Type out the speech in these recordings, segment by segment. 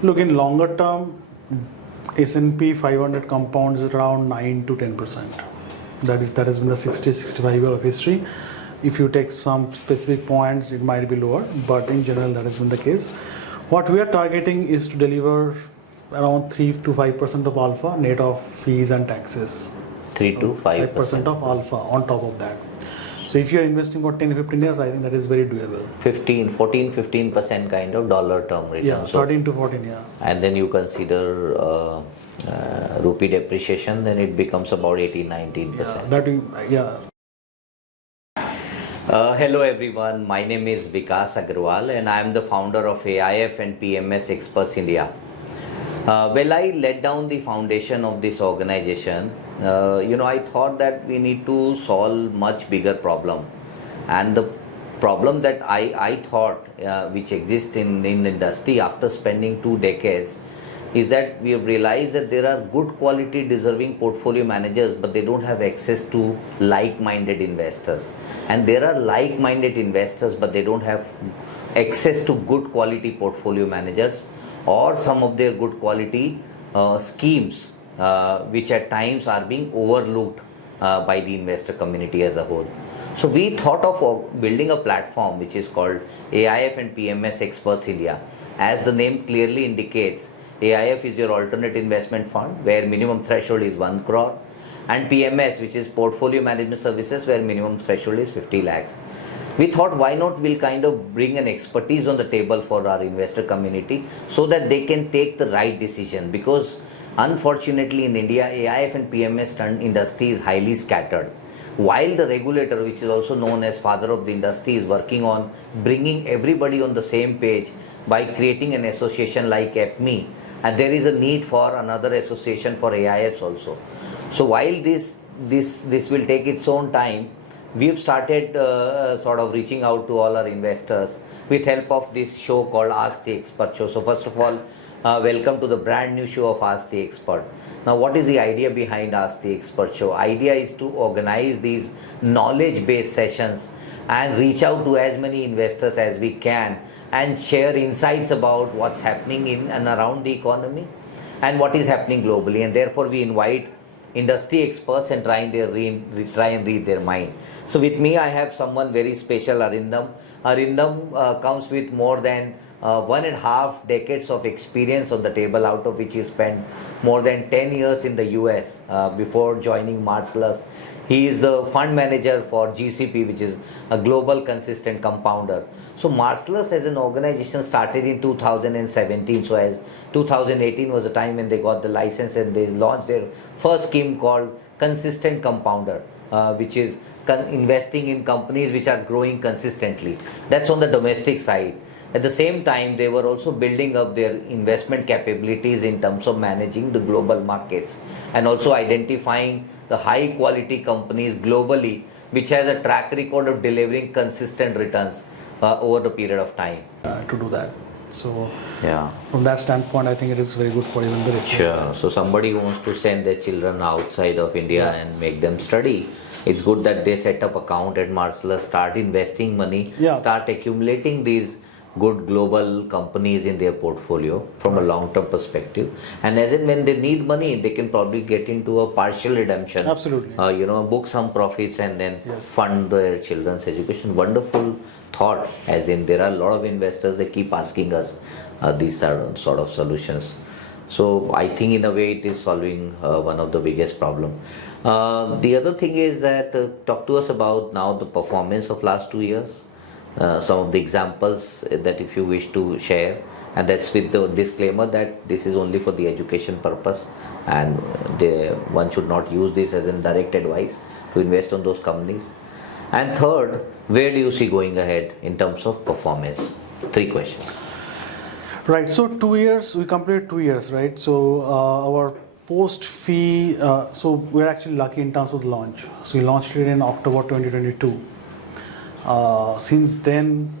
Look, in longer term, S&P 500 compounds at around 9 to 10%. That has been the 65 year of history. If you take some specific points, it might be lower, but in general, that has been the case. What we are targeting is to deliver around 3 to 5% of alpha net of fees and taxes. 3 to 5% of alpha on top of that. So if you are investing for 10, 15 years, I think that is very doable. 15% kind of dollar term return. Yeah, 13 to 14, yeah. And then you consider rupee depreciation, then it becomes about 18-19%. Hello everyone, my name is Vikas Agrawal and I am the founder of AIF and PMS Experts India. Well, I laid down the foundation of this organization. I thought that we need to solve much bigger problem, and the problem that I thought which exists in the industry after spending 2 decades is that we have realized that there are good quality deserving portfolio managers, but they don't have access to like-minded investors, and there are like-minded investors but they don't have access to good quality portfolio managers or some of their good quality schemes which at times are being overlooked by the investor community as a whole. So we thought of building a platform which is called AIF and PMS Experts India. As the name clearly indicates, AIF is your alternate investment fund where minimum threshold is 1 crore, and PMS, which is portfolio management services, where minimum threshold is 50 lakhs. We thought, why not we'll kind of bring an expertise on the table for our investor community so that they can take the right decision, because unfortunately in India, AIF and PMS industry is highly scattered. While the regulator, which is also known as father of the industry, is working on bringing everybody on the same page by creating an association like AIFPMS, and there is a need for another association for AIFs also. So while this will take its own time, we have started sort of reaching out to all our investors with help of this show called Ask the Expert Show. So first of all, welcome to the brand new show of Ask the Expert. Now, what is the idea behind Ask the Expert Show? Idea is to organize these knowledge-based sessions and reach out to as many investors as we can and share insights about what's happening in and around the economy and what is happening globally. And therefore, we invite industry experts and try and read their mind. So with me, I have someone very special, Arindam. Arindam comes with more than 1.5 decades of experience on the table, out of which he spent more than 10 years in the US before joining Marcellus. He is the fund manager for GCP, which is a global consistent compounder. So Marcellus as an organization started in 2017. So as 2018 was the time when they got the license and they launched their first scheme called Consistent Compounder, which is investing in companies which are growing consistently. That's on the domestic side. At the same time, they were also building up their investment capabilities in terms of managing the global markets and also identifying the high quality companies globally which has a track record of delivering consistent returns over the period of time. To do that. So yeah, from that standpoint, I think it is very good for even the rich. Sure. So somebody who wants to send their children outside of India and make them study, it's good that they set up account at Marcellus, start investing money, start accumulating these good global companies in their portfolio from a long-term perspective, and as in when they need money, they can probably get into a partial redemption. Absolutely. Book some profits and then fund their children's education. Wonderful thought. As in, there are a lot of investors, they keep asking us these sort of solutions. So I think in a way it is solving one of the biggest problem. The other thing is that talk to us about now the performance of last 2 years. Some of the examples that if you wish to share, and that's with the disclaimer that this is only for the education purpose and one should not use this as in direct advice to invest on those companies. And third, where do you see going ahead in terms of performance? 3 questions. Right, so 2 years, we completed 2 years, right? So our post fee, so we're actually lucky in terms of the launch. So we launched it in October 2022. Since then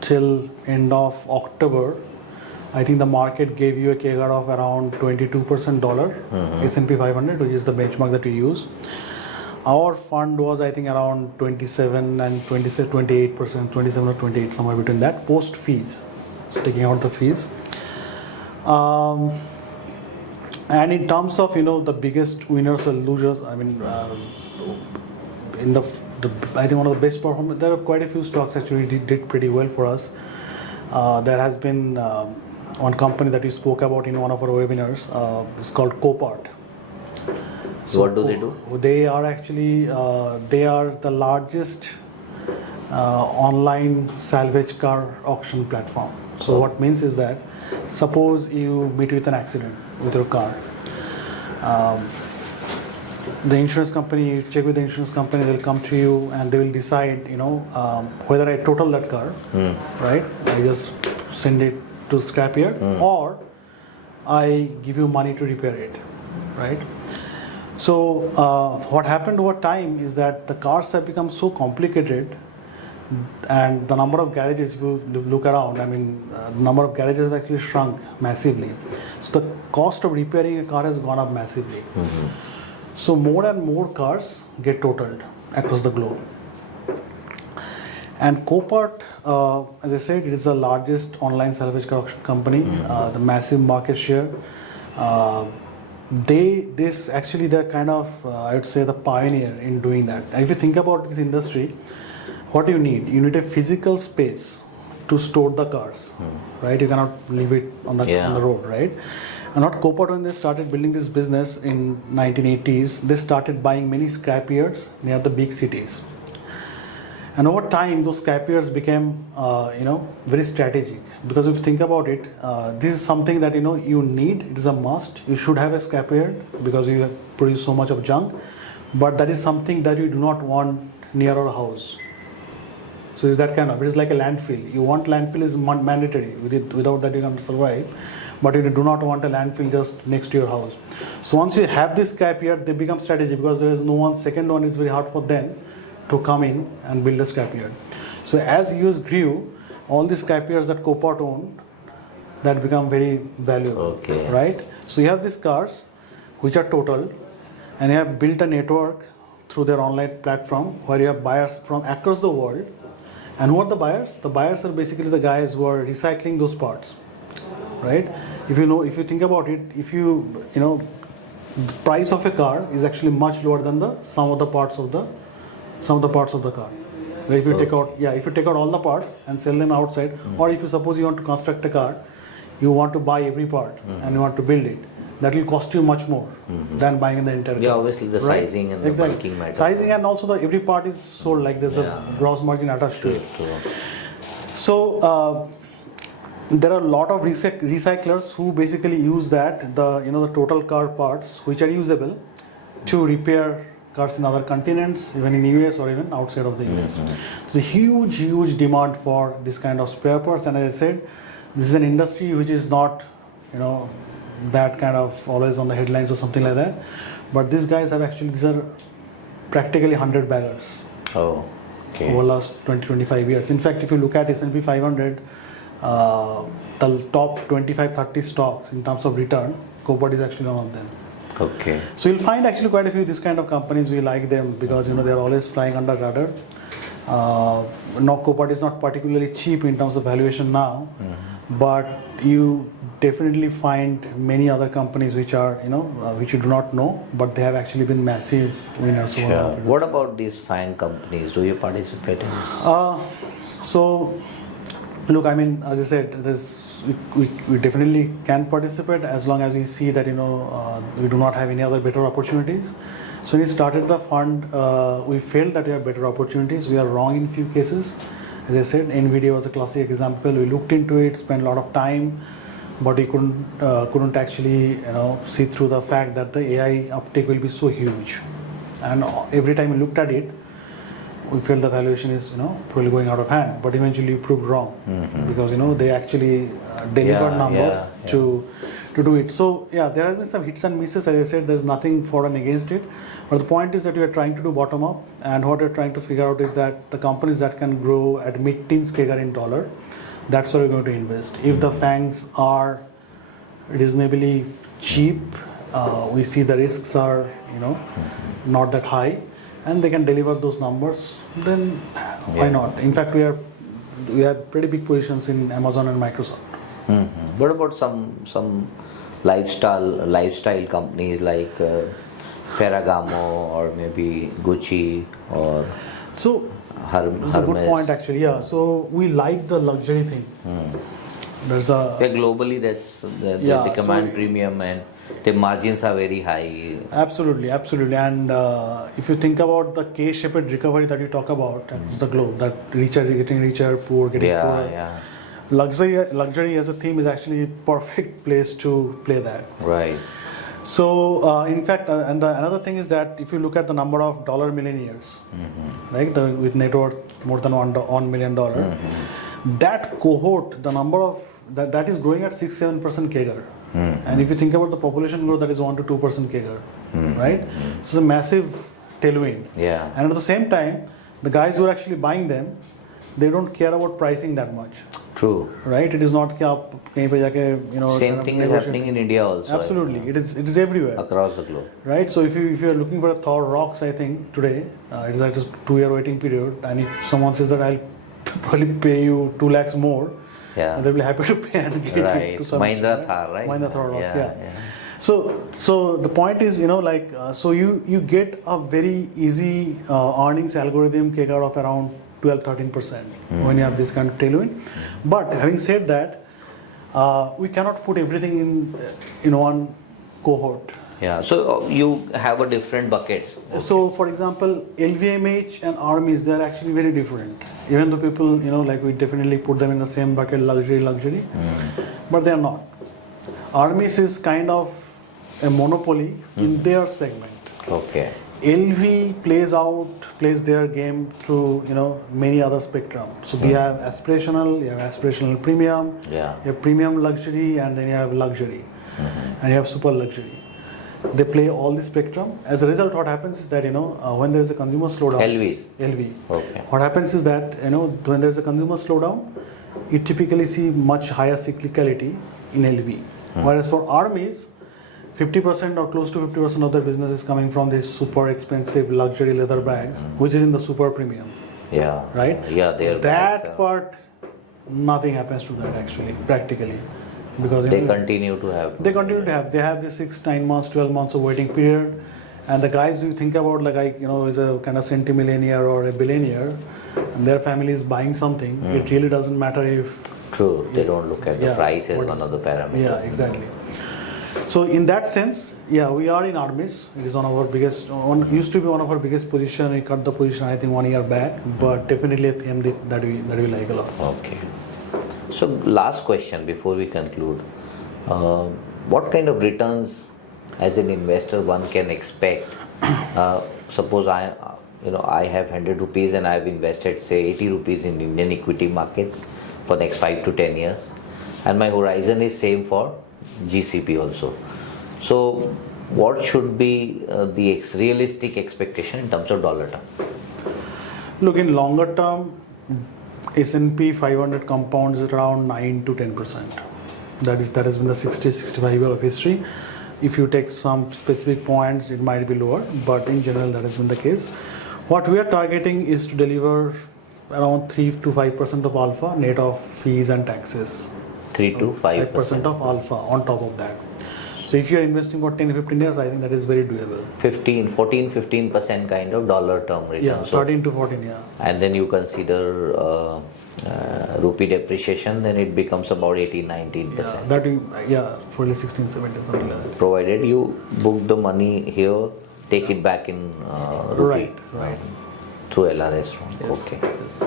till end of October, I think the market gave you a CAGR of around 22% dollar, S&P 500, which is the benchmark that we use. Our fund was, I think, around 27 and 28%, 27 or 28, somewhere between that, post fees, so taking out the fees. And in terms of the biggest winners or losers, I mean, in the I think one of the best performers, there are quite a few stocks actually did pretty well for us. There has been one company that we spoke about in one of our webinars. It's called Copart. So what do they do? They are actually they are the largest online salvage car auction platform. So what means is that suppose you meet with an accident with your car. The insurance company, you check with the insurance company, they'll come to you and they will decide, whether I total that car, right? I just send it to scrapyard, or I give you money to repair it, right? So what happened over time is that the cars have become so complicated, and the number of garages, if you look around, I mean, the number of garages has actually shrunk massively. So the cost of repairing a car has gone up massively. So more and more cars get totaled across the globe. And Copart, as I said, it is the largest online salvage car auction company, the massive market share. They're kind of, I would say, the pioneer in doing that. And if you think about this industry, what do you need? You need a physical space to store the cars, right? You cannot leave it on the road, right? And what Copart, when they started building this business in 1980s, they started buying many scrapyards near the big cities. And over time, those scrapyards became, very strategic. Because if you think about it, this is something that you need. It is a must. You should have a scrapyard because you produce so much of junk. But that is something that you do not want near our house. So it's that kind of. It is like a landfill. You want landfill is mandatory. Without that, you can't survive. But you do not want a landfill just next to your house. So once you have this scrapyard, they become strategic because there is no one. Second one is very hard for them to come in and build a scrapyard. So as US grew, all the scrapyards that Copart owned, that become very valuable, right? So you have these cars which are totaled, and you have built a network through their online platform where you have buyers from across the world. And who are the buyers? The buyers are basically the guys who are recycling those parts, right? If you think about it, the price of a car is actually much lower than the sum of the parts of the car. If you take out all the parts and sell them outside, or if you suppose you want to construct a car, you want to buy every part and you want to build it, that will cost you much more than buying the entire car. Yeah, obviously the sizing and the bulking matter. Sizing, and also every part is sold, like there's a gross margin attached to it. So there are a lot of recyclers who basically use that, the total car parts which are usable to repair cars in other continents, even in US or even outside of the US. It's a huge demand for this kind of spare parts, and as I said, this is an industry which is not, that kind of always on the headlines or something like that. But these guys these are practically 100 baggers over the last 20-25 years. In fact, if you look at S&P 500, the top 25-30 stocks in terms of return, Copart is actually one of them. So you'll find actually quite a few this kind of companies. We like them because they're always flying under radar. Now Copart is not particularly cheap in terms of valuation now, but you definitely find many other companies which are which you do not know, but they have actually been massive winners. What about these FANG companies? Do you participate in? So look, I mean, as I said, we definitely can participate as long as we see that we do not have any other better opportunities. So when we started the fund, we felt that we have better opportunities. We are wrong in few cases. As I said, NVIDIA was a classic example. We looked into it, spent a lot of time, but we couldn't actually see through the fact that the AI uptake will be so huge. And every time we looked at it, we felt the valuation is probably going out of hand, but eventually we proved wrong because they actually delivered numbers to do it. So there has been some hits and misses. As I said, there's nothing for and against it, but the point is that we are trying to do bottom up, and what we're trying to figure out is that the companies that can grow at mid-teens CAGR in dollar, that's where we're going to invest. If the FANGs are reasonably cheap, we see the risks are not that high, and they can deliver those numbers, then why not? In fact, we have pretty big positions in Amazon and Microsoft. What about some lifestyle companies like Ferragamo or maybe Gucci or So Hermes? it's a good point actually. Yeah. So we like the luxury thing. There's a Yeah, globally they command so- premium and the margins are very high. Absolutely. And if you think about the K-shaped recovery that you talk about, that's the globe, that richer getting richer, poor getting poorer. Yeah, Luxury as a theme is actually a perfect place to play that. right. So in fact, another thing is that if you look at the number of dollar millionaires, right, with net worth more than $1 million, that cohort, the number of that is growing at 6-7% CAGR. And if you think about the population growth, that is 1 to 2% CAGR, right? So it's a massive tailwind. Yeah. And at the same time, the guys who are actually buying them, they don't care about pricing that much, True. right? It is not कि आप कहीं पे जाके Same thing is happening in India also. Absolutely, it is everywhere. Across the globe. Right, so if you are looking for a Thor rocks, I think today it is like a 2-year waiting period, and if someone says that I'll probably pay you 2 lakhs more, Yeah. they'll be happy to pay and get Right. it to some Mahindra extent, Thar, right? Mahindra Thor rocks, Yeah, yeah. So the point is, so you get a very easy earnings algorithm CAGR of around 12-13% when you have this kind of tailwind. But having said that, we cannot put everything in one cohort. Yeah. So you have a different buckets. So, for example, LVMH and armies, they're actually very different. Even though people, like we definitely put them in the same bucket, luxury, but they are not. Armies is kind of a monopoly in their segment. Okay. LV plays their game through, many other spectrum. So we have aspirational, you have aspirational premium, Yeah. you have premium luxury, and then you have luxury, and you have super luxury. They play all the spectrum. As a result, what happens is that when there is a consumer slowdown, LV. Okay. What happens is that when there is a consumer slowdown, you typically see much higher cyclicality in LV. Whereas for armies, 50% or close to 50% of their business is coming from these super expensive luxury leather bags, which is in the super premium, Yeah. right? Yeah, they are That part, nothing happens to that actually, practically, because they continue to have. they continue to have. They have this 6, 9 months, 12 months of waiting period, and the guys you think about, is a kind of centimillionaire or a billionaire, and their family is buying something. It really doesn't matter if. True. They don't look at the Yeah, price as what one of the parameters. Yeah, exactly. So in that sense, yeah, we are in armies. It is one of our biggest. Used to be one of our biggest position. We cut the position, I think, 1 year back, but definitely a theme that we like a lot. Okay. So last question before we conclude. What kind of returns as an investor one can expect? Suppose I have 100 rupees and I have invested say 80 rupees in Indian equity markets for next 5 to 10 years, and my horizon is same for GCP also. So what should be the realistic expectation in terms of dollar term? Look, in longer term, S&P 500 compounds at around 9 to 10%. That has been the 65 year of history. If you take some specific points, it might be lower, but in general, that has been the case. What we are targeting is to deliver around 3 to 5% of alpha net of fees and taxes. 3 to 5%. of alpha on top of that. So if you are investing for 10-15 years, I think that is very doable. 15% kind of dollar term return. Yeah, 13 to 14, yeah. And then you consider rupee depreciation, then it becomes about 18-19%. Probably 16, 17, something like that. Provided you book the money here, take it back in rupee. Right. Through LRS. Yes. Okay. Yes.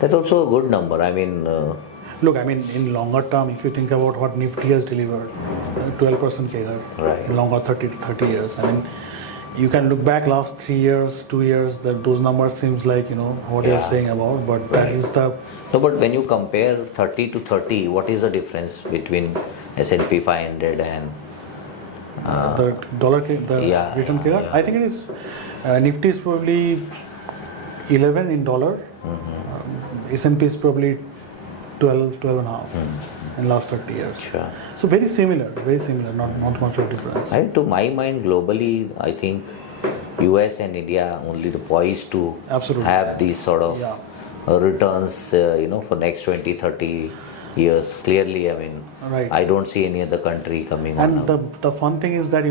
That's also a good number. I mean, Look, in longer term, if you think about what Nifty has delivered, 12% CAGR, Right. longer 30 years. You can look back last 3 years, 2 years, that those numbers seems like, what you're saying about, but that is the... No, but when you compare 30 to 30, what is the difference between S&P 500 and... the return CAGR? yeah. I think it is, Nifty is probably 11 in dollar, S&P is probably 12 and a half in last 30 years. Sure. So very similar, not much of difference. And to my mind, globally, I think US and India only the poised to Absolutely. have these sort of Yeah. returns, for next 20, 30 years. Clearly, I mean, Right. I don't see any other country coming on. And the fun thing is that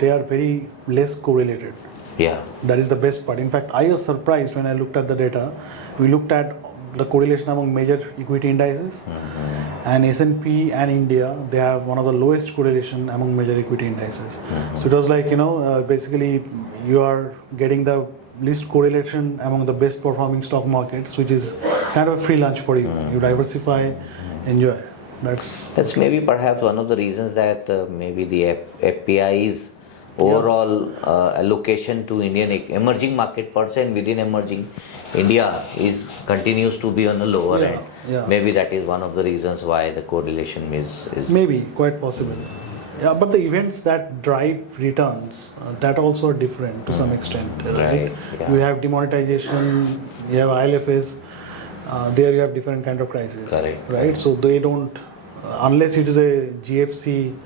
they are very less correlated. Yeah. That is the best part. In fact, I was surprised when I looked at the data. We looked at the correlation among major equity indices, and S&P and India, they have one of the lowest correlation among major equity indices. So it was like, basically you are getting the least correlation among the best performing stock markets, which is kind of a free lunch for you. You diversify, enjoy. That's maybe perhaps one of the reasons that maybe the FPI's overall allocation to Indian emerging market percent within emerging India continues to be on the lower end. Yeah. Maybe that is one of the reasons why the correlation is maybe quite possible. Yeah, but the events that drive returns, that also are different to some extent. Right. Yeah. You have demonetization, you have ILFS, there you have different kind of crises. Correct. Right. So they don't, unless it is a GFC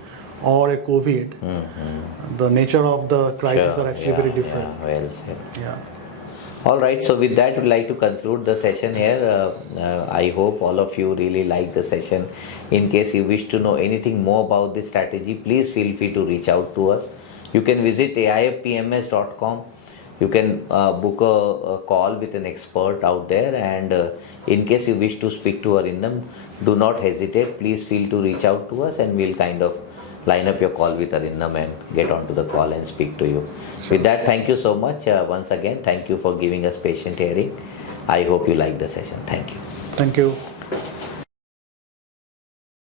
or a COVID, the nature of the crises are actually very different. Yeah, well said. Yeah. All right, so with that, we'd like to conclude the session here. I hope all of you really like the session. In case you wish to know anything more about this strategy, please feel free to reach out to us. You can visit aifpms.com. You can book a call with an expert out there, and in case you wish to speak to Arindam, do not hesitate. Please feel to reach out to us, and we'll kind of line up your call with Arindam and get onto the call and speak to you. With that, thank you so much. Once again, thank you for giving us patient hearing. I hope you like the session. Thank you. Thank you.